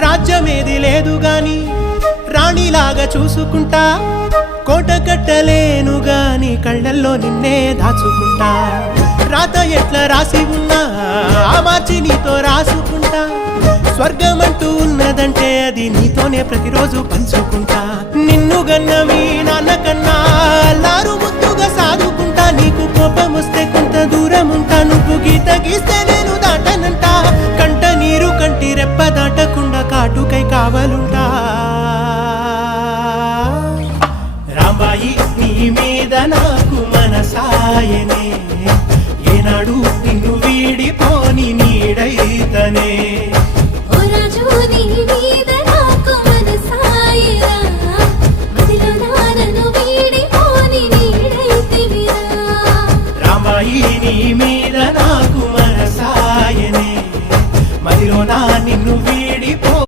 రాజ్యమేది లేదు గాని రాణిలాగా చూసుకుంటా, కోట కట్టలేను గాని కళ్ళల్లో నిన్నే దాచుకుంటా. రాత ఎట్లా రాసి ఉన్నా ఆ మార్చి నీతో రాసుకుంటా. స్వర్గమంటూ ఉన్నదంటే అది నీతోనే ప్రతిరోజు పంచుకుంటా. నిన్ను గన్న మీ నాన్నకన్నా అల్లారు ముద్దుగా సాదుకుంటా. నీకు కోపం వస్తే కొంత దూరం ఉంటా, నువ్వు గీత గీస్తే నేను దాటనంట. కంట నీరు కంటి రెప్ప దాటకుండా కాటుకై కావలుంటా. రాంబాయి నీ మీద నాకు మనసాయనే, ఏనాడు నిన్ను వీడిపోని నీడైతనే.